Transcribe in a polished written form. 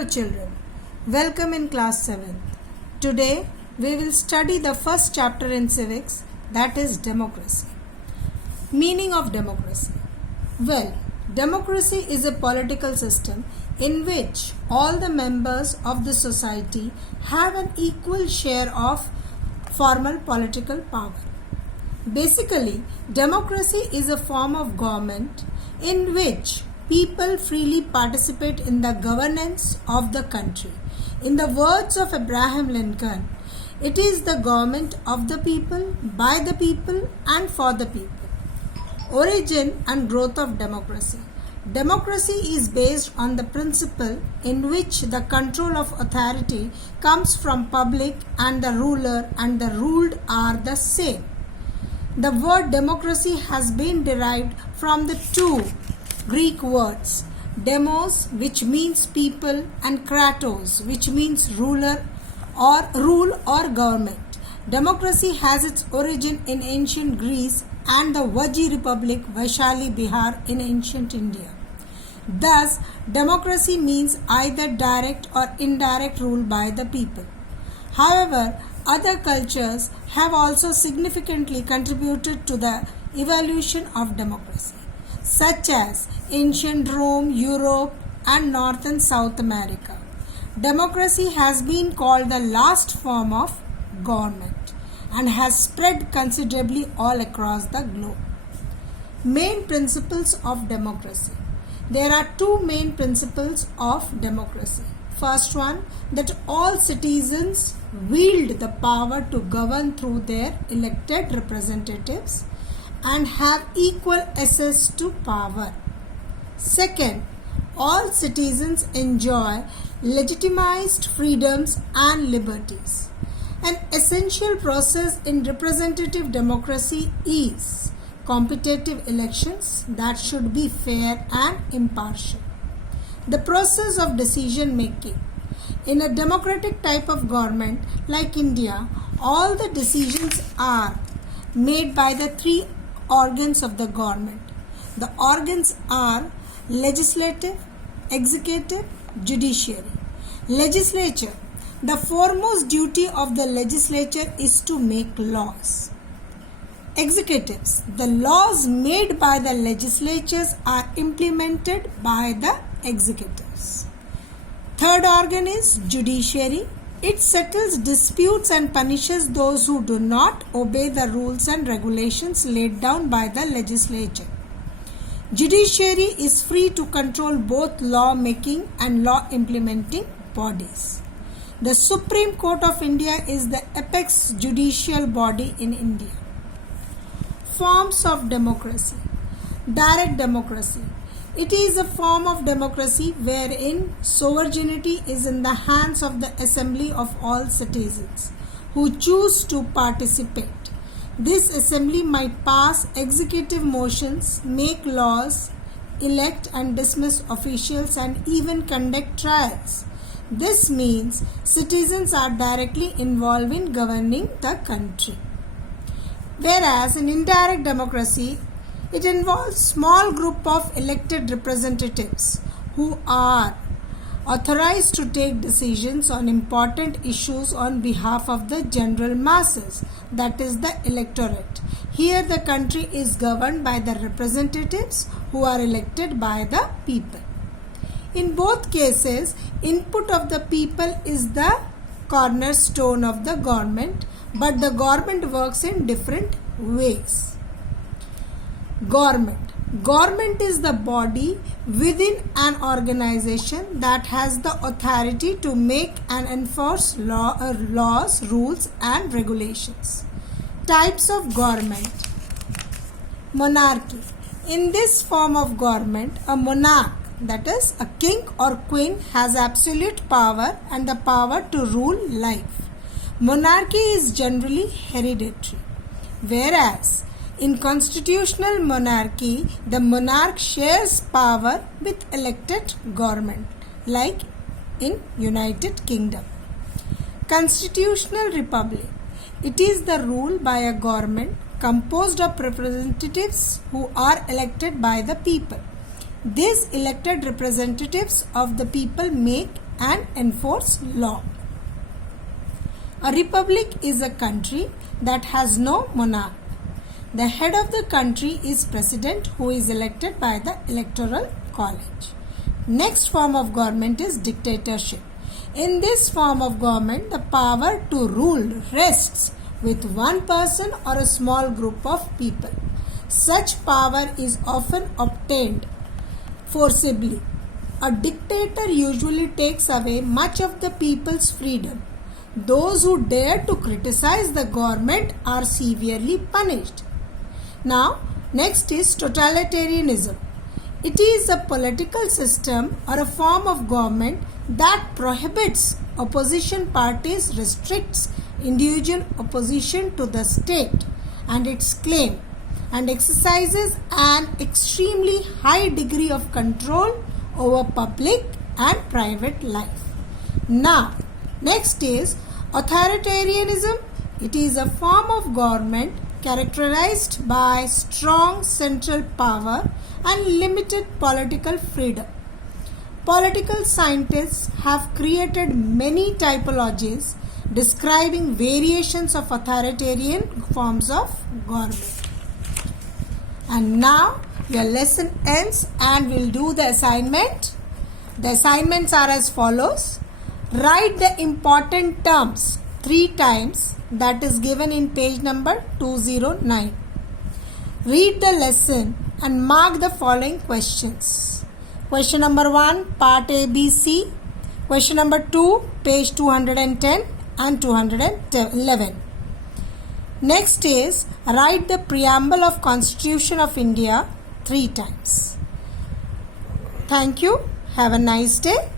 Hello children, welcome in class 7th. Today we will study the first chapter in civics, that is democracy. Meaning of democracy. Well, democracy is a political system in which all the members of the society have an equal share of formal political power. Basically, democracy is a form of government in which people freely participate in the governance of the country. In the words of Abraham Lincoln, it is the government of the people, by the people, and for the people. Origin and growth of democracy. Democracy is based on the principle in which the control of authority comes from public and the ruler and the ruled are the same. The word democracy has been derived from the two Greek words, demos, which means people, and kratos, which means ruler or rule or government. Democracy has its origin in ancient Greece and the Vaji Republic, Vaishali, Bihar in ancient India. Thus, democracy means either direct or indirect rule by the people. However, other cultures have also significantly contributed to the evolution of democracy, such as ancient Rome, Europe, and North and South America. Democracy has been called the last form of government and has spread considerably all across the globe. Main principles of democracy. There are two main principles of democracy. First one, that all citizens wield the power to govern through their elected representatives and have equal access to power. Second, all citizens enjoy legitimized freedoms and liberties. An essential process in representative democracy is competitive elections that should be fair and impartial. The process of decision making. In a democratic type of government like India, all the decisions are made by the three organs of the government. The organs are legislative, executive, judiciary. Legislature. The foremost duty of the legislature is to make laws. Executives. The laws made by the legislatures are implemented by the executives. Third organ is judiciary. It settles disputes and punishes those who do not obey the rules and regulations laid down by the legislature. Judiciary is free to control both law making and law implementing bodies. The Supreme Court of India is the apex judicial body in India. Forms of democracy. Direct democracy. It is a form of democracy wherein sovereignty is in the hands of the assembly of all citizens who choose to participate. This assembly might pass executive motions, make laws, elect and dismiss officials, and even conduct trials. This means citizens are directly involved in governing the country. Whereas in indirect democracy, it involves small group of elected representatives who are authorized to take decisions on important issues on behalf of the general masses, that is the electorate. Here the country is governed by the representatives who are elected by the people. In both cases, input of the people is the cornerstone of the government, but the government works in different ways. Government. Government is the body within an organization that has the authority to make and enforce laws, rules, and regulations. Types of government. Monarchy. In this form of government, a monarch, that is, a king or queen, has absolute power and the power to rule life. Monarchy is generally hereditary, whereas in constitutional monarchy, the monarch shares power with elected government, like in United Kingdom. Constitutional republic. It is the rule by a government composed of representatives who are elected by the people. These elected representatives of the people make and enforce law. A republic is a country that has no monarch. The head of the country is president, who is elected by the electoral college. Next form of government is dictatorship. In this form of government, the power to rule rests with one person or a small group of people. Such power is often obtained forcibly. A dictator usually takes away much of the people's freedom. Those who dare to criticize the government are severely punished. Now, next is totalitarianism. It is a political system or a form of government that prohibits opposition parties, restricts individual opposition to the state and its claim, and exercises an extremely high degree of control over public and private life. Now, next is authoritarianism. It is a form of government characterized by strong central power and limited political freedom. Political scientists have created many typologies describing variations of authoritarian forms of government. And now your lesson ends and we'll do the assignment. The assignments are as follows. Write the important terms 3 times, that is given in page number 209. Read the lesson and mark the following questions. Question number 1, part ABC. Question number 2, page 210 and 211. Next is write the preamble of Constitution of India 3 times. Thank you. Have a nice day.